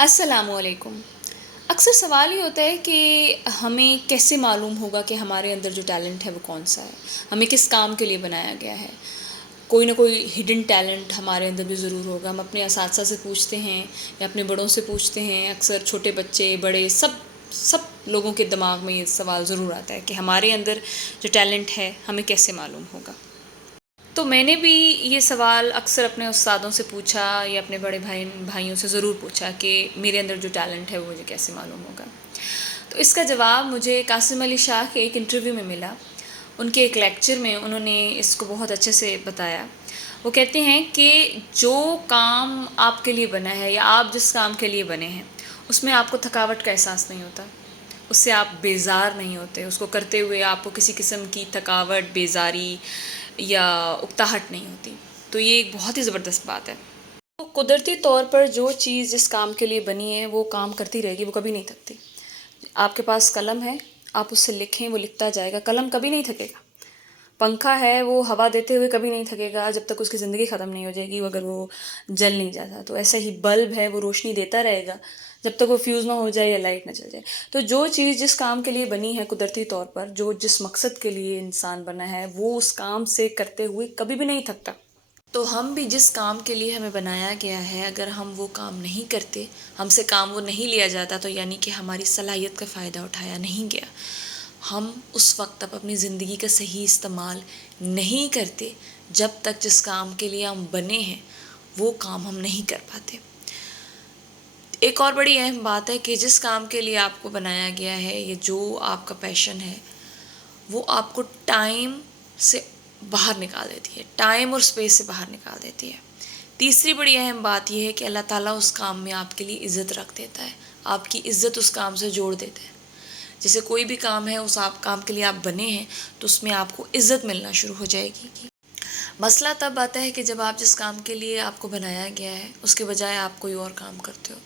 السلام علیکم۔ اکثر سوال یہ ہوتا ہے کہ ہمیں کیسے معلوم ہوگا کہ ہمارے اندر جو ٹیلنٹ ہے وہ کون سا ہے، ہمیں کس کام کے لیے بنایا گیا ہے۔ کوئی نہ کوئی ہڈن ٹیلنٹ ہمارے اندر بھی ضرور ہوگا۔ ہم اپنے اساتذہ سے پوچھتے ہیں یا اپنے بڑوں سے پوچھتے ہیں، اکثر چھوٹے بچے بڑے سب لوگوں کے دماغ میں یہ سوال ضرور آتا ہے کہ ہمارے اندر جو ٹیلنٹ ہے ہمیں کیسے معلوم ہوگا۔ تو میں نے بھی یہ سوال اکثر اپنے استادوں سے پوچھا یا اپنے بڑے بھائیوں سے ضرور پوچھا کہ میرے اندر جو ٹیلنٹ ہے وہ مجھے کیسے معلوم ہوگا۔ تو اس کا جواب مجھے قاسم علی شاہ کے ایک انٹرویو میں ملا۔ ان کے ایک لیکچر میں انہوں نے اس کو بہت اچھے سے بتایا۔ وہ کہتے ہیں کہ جو کام آپ کے لیے بنا ہے یا آپ جس کام کے لیے بنے ہیں اس میں آپ کو تھکاوٹ کا احساس نہیں ہوتا، اس سے آپ بیزار نہیں ہوتے، اس کو کرتے ہوئے آپ کو کسی قسم کی تھکاوٹ، بیزاری یا اکتاہٹ نہیں ہوتی۔ تو یہ ایک بہت ہی زبردست بات ہے۔ تو قدرتی طور پر جو چیز جس کام کے لیے بنی ہے وہ کام کرتی رہے گی، وہ کبھی نہیں تھکتی۔ آپ کے پاس قلم ہے، آپ اس سے لکھیں، وہ لکھتا جائے گا، قلم کبھی نہیں تھکے گا۔ پنکھا ہے، وہ ہوا دیتے ہوئے کبھی نہیں تھکے گا جب تک اس کی زندگی ختم نہیں ہو جائے گی، اگر وہ جل نہیں جاتا۔ تو ایسا ہی بلب ہے، وہ روشنی دیتا رہے گا جب تک وہ فیوز نہ ہو جائے یا لائٹ نہ چل جائے۔ تو جو چیز جس کام کے لیے بنی ہے قدرتی طور پر، جو جس مقصد کے لیے انسان بنا ہے، وہ اس کام سے کرتے ہوئے کبھی بھی نہیں تھکتا۔ تو ہم بھی جس کام کے لیے ہمیں بنایا گیا ہے، اگر ہم وہ کام نہیں کرتے، ہم سے کام وہ نہیں لیا جاتا، تو یعنی کہ ہماری صلاحیت کا فائدہ اٹھایا نہیں گیا۔ ہم اس وقت تک اپنی زندگی کا صحیح استعمال نہیں کرتے جب تک جس کام کے لیے ہم بنے ہیں وہ کام ہم نہیں کر پاتے۔ ایک اور بڑی اہم بات ہے کہ جس کام کے لیے آپ کو بنایا گیا ہے یا جو آپ کا پیشن ہے وہ آپ کو ٹائم سے باہر نکال دیتی ہے، ٹائم اور اسپیس سے باہر نکال دیتی ہے۔ تیسری بڑی اہم بات یہ ہے کہ اللہ تعالیٰ اس کام میں آپ کے لیے عزت رکھ دیتا ہے، آپ کی عزت اس کام سے جوڑ دیتا ہے۔ جیسے کوئی بھی کام ہے، اس کام کے لیے آپ بنے ہیں تو اس میں آپ کو عزت ملنا شروع ہو جائے گی۔ مسئلہ تب آتا ہے کہ جب آپ جس کام کے لیے آپ کو بنایا گیا ہے اس کے بجائے آپ کوئی اور کام کرتے ہو،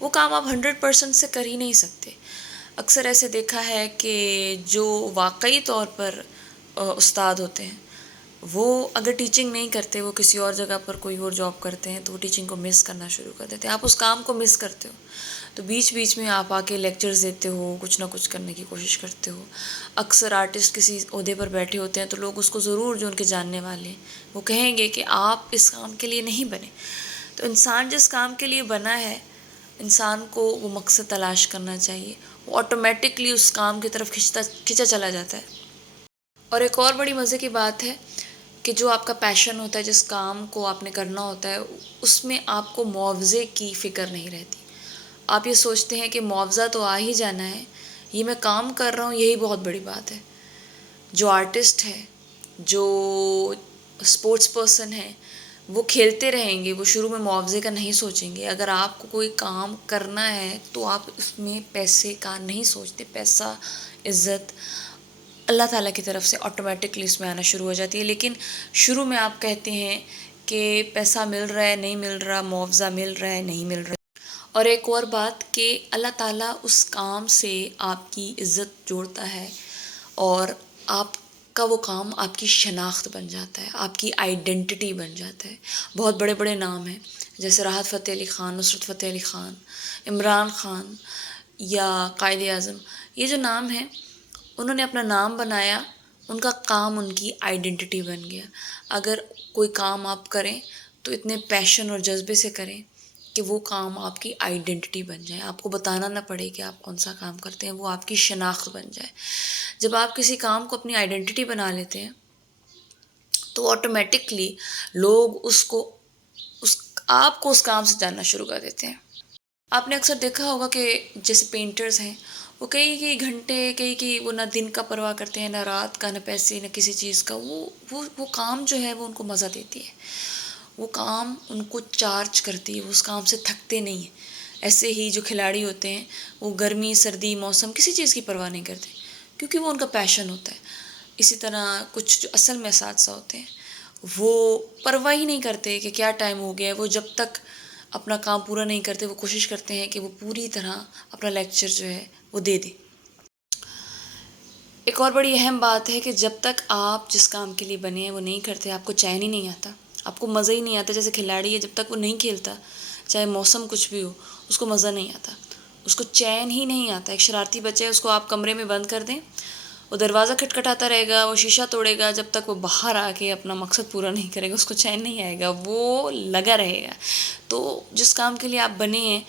وہ کام آپ 100% سے کر ہی نہیں سکتے۔ اکثر ایسے دیکھا ہے کہ جو واقعی طور پر استاد ہوتے ہیں وہ اگر ٹیچنگ نہیں کرتے، وہ کسی اور جگہ پر کوئی اور جاب کرتے ہیں تو وہ ٹیچنگ کو مس کرنا شروع کر دیتے ہیں۔ آپ اس کام کو مس کرتے ہو تو بیچ میں آپ آ کے لیکچرز دیتے ہو، کچھ نہ کچھ کرنے کی کوشش کرتے ہو۔ اکثر آرٹسٹ کسی عہدے پر بیٹھے ہوتے ہیں تو لوگ اس کو ضرور، جو ان کے جاننے والے ہیں وہ کہیں گے کہ آپ اس کام کے لیے نہیں بنے۔ تو انسان جس کام کے لیے بنا ہے، انسان کو وہ مقصد تلاش کرنا چاہیے، وہ آٹومیٹکلی اس کام کی طرف کھنچا چلا جاتا ہے۔ اور ایک اور بڑی مزے کی بات ہے کہ جو آپ کا پیشن ہوتا ہے، جس کام کو آپ نے کرنا ہوتا ہے، اس میں آپ کو معاوضے کی فکر نہیں رہتی۔ آپ یہ سوچتے ہیں کہ معاوضہ تو آ ہی جانا ہے، یہ میں کام کر رہا ہوں یہی بہت بڑی بات ہے۔ جو آرٹسٹ ہے، جو اسپورٹس پرسن ہے، وہ کھیلتے رہیں گے، وہ شروع میں معاوضے کا نہیں سوچیں گے۔ اگر آپ کو کوئی کام کرنا ہے تو آپ اس میں پیسے کا نہیں سوچتے۔ پیسہ، عزت اللہ تعالیٰ کی طرف سے آٹومیٹکلی اس میں آنا شروع ہو جاتی ہے۔ لیکن شروع میں آپ کہتے ہیں کہ پیسہ مل رہا ہے نہیں مل رہا، معاوضہ مل رہا ہے نہیں مل رہا۔ اور ایک اور بات کہ اللہ تعالیٰ اس کام سے آپ کی عزت جوڑتا ہے اور آپ کا وہ کام آپ کی شناخت بن جاتا ہے، آپ کی آئیڈینٹی بن جاتا ہے۔ بہت بڑے بڑے نام ہیں جیسے راحت فتح علی خان، نصرت فتح علی خان، عمران خان یا قائد اعظم، یہ جو نام ہیں انہوں نے اپنا نام بنایا، ان کا کام ان کی آئیڈینٹی بن گیا۔ اگر کوئی کام آپ کریں تو اتنے پیشن اور جذبے سے کریں کہ وہ کام آپ کی آئیڈینٹی بن جائے، آپ کو بتانا نہ پڑے کہ آپ کون سا کام کرتے ہیں، وہ آپ کی شناخت بن جائے۔ جب آپ کسی کام کو اپنی آئیڈینٹی بنا لیتے ہیں تو آٹومیٹکلی لوگ آپ کو اس کام سے جاننا شروع کر دیتے ہیں۔ آپ نے اکثر دیکھا ہوگا کہ جیسے پینٹرز ہیں، وہ کئی گھنٹے، وہ نہ دن کا پرواہ کرتے ہیں، نہ رات کا، نہ پیسے، نہ کسی چیز کا۔ وہ کام جو ہے وہ ان کو مزہ دیتی ہے، وہ کام ان کو چارج کرتی ہے، وہ اس کام سے تھکتے نہیں ہیں۔ ایسے ہی جو کھلاڑی ہوتے ہیں وہ گرمی، سردی، موسم، کسی چیز کی پرواہ نہیں کرتے کیونکہ وہ ان کا پیشن ہوتا ہے۔ اسی طرح کچھ جو اصل میں اساتذہ ہوتے ہیں وہ پرواہ ہی نہیں کرتے کہ کیا ٹائم ہو گیا ہے، وہ جب تک اپنا کام پورا نہیں کرتے وہ کوشش کرتے ہیں کہ وہ پوری طرح اپنا لیکچر جو ہے وہ دے دیں۔ ایک اور بڑی اہم بات ہے کہ جب تک آپ جس کام کے لیے بنے ہیں وہ نہیں کرتے، آپ کو چین ہی نہیں آتا، آپ کو مزہ ہی نہیں آتا۔ جیسے کھلاڑی ہے، جب تک وہ نہیں کھیلتا، چاہے موسم کچھ بھی ہو، اس کو مزہ نہیں آتا، اس کو چین ہی نہیں آتا. ایک شرارتی بچہ ہے، اس کو آپ کمرے میں بند کر دیں، وہ دروازہ کھٹکھٹاتا رہے گا، وہ شیشہ توڑے گا، جب تک وہ باہر آ کے اپنا مقصد پورا نہیں کرے گا اس کو چین نہیں آئے گا، وہ لگا رہے گا. تو جس کام کے لیے آپ بنے ہیں،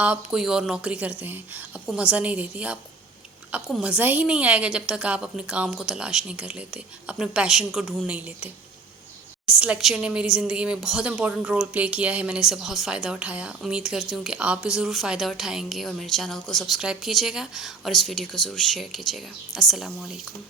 آپ کوئی اور نوکری کرتے ہیں، آپ کو مزہ نہیں دیتی، آپ کو مزہ ہی نہیں آئے گا جب تک آپ اپنے کام کو تلاش نہیں کر لیتے، اپنے پیشن کو ڈھونڈ نہیں لیتے. اس لیکچر نے میری زندگی میں بہت امپورٹنٹ رول پلے کیا ہے، میں نے اس سے بہت فائدہ اٹھایا. امید کرتی ہوں کہ آپ بھی ضرور فائدہ اٹھائیں گے، اور میرے چینل کو سبسکرائب کیجیے گا اور اس ویڈیو کو ضرور شیئر کیجیے گا. السلام علیکم.